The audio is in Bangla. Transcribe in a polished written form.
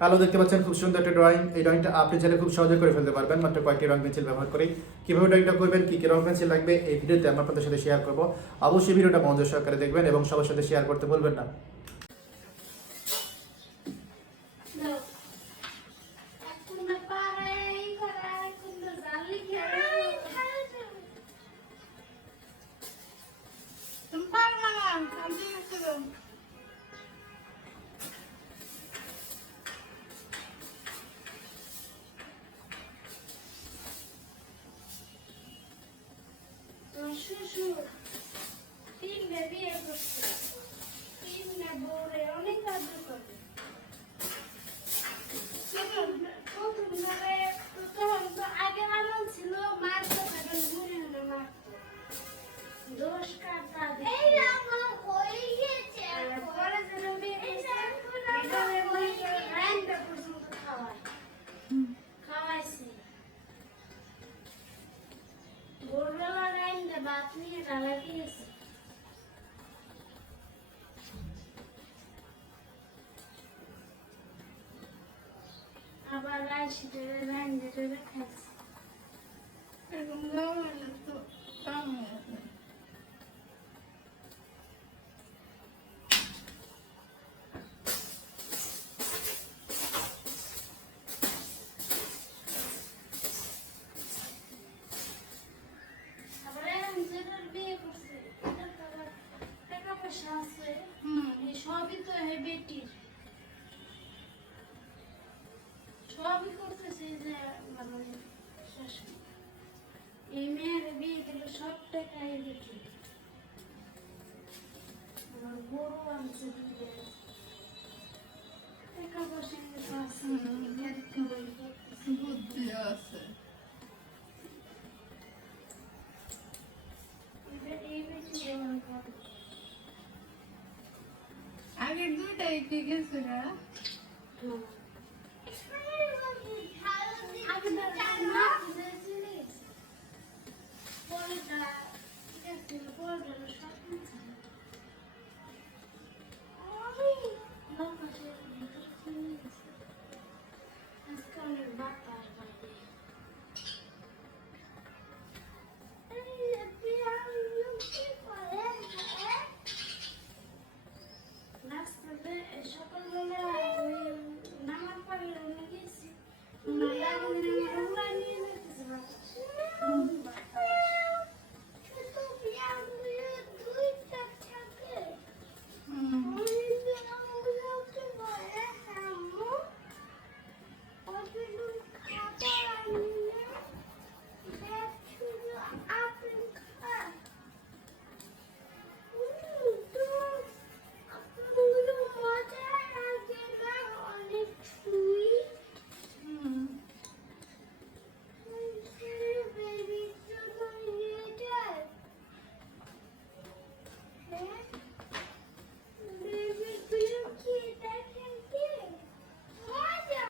হ্যালো, দেখতে পাচ্ছেন খুব সুন্দর একটা ড্রয়িং। এই ড্রয়িংটা আপনি চাইলে খুব সহজে করে ফেলতে পারবেন মাত্র কয়েকটি রং পেন্সিল ব্যবহার করে। কিভাবে ড্রয়িংটা করবেন, কি কি রং পেন্সিল লাগবে, এই ভিডিওতে আমি আপনাদের সাথে শেয়ার করব। অবশ্যই ভিডিওটা মনোযোগ সহকারে দেখবেন এবং সবার সাথে শেয়ার করতে ভুলবেন না। শ্বশুর তিনটা বিয়ে করছে, তিনটা বউরে অনেক আদর করে। তখন তো আগের আমল ছিল, মার কথা মনে হলে মারতো, দোষ কার তাদের। পরে যেন বিয়ে করছে, রান্না পর্যন্ত খাওয়াইছে। ভোরবেলা রান্না ভাত নিয়ে ডালা দিয়েছে। আবার রাইস রান্না করে খাইছে। এরকম যাওয়া তো কাম আবার এখন যেটার বিয়ে করছে, এটার তো আবার টাকা পয়সা আছে। এই সবই তো হে বেটির, সবই করতেছে এই যে মানে শাশুড়ি। এই মেয়ের বিয়ে দিল, সব টাকা এই বেটি। আমার গরু আনছে দুধে, টাকা পয়সা কিন্তু আছে, বুদ্ধি আছে। এই বেটি যেমন করে। আগের দুটাই ঠিক আছে না?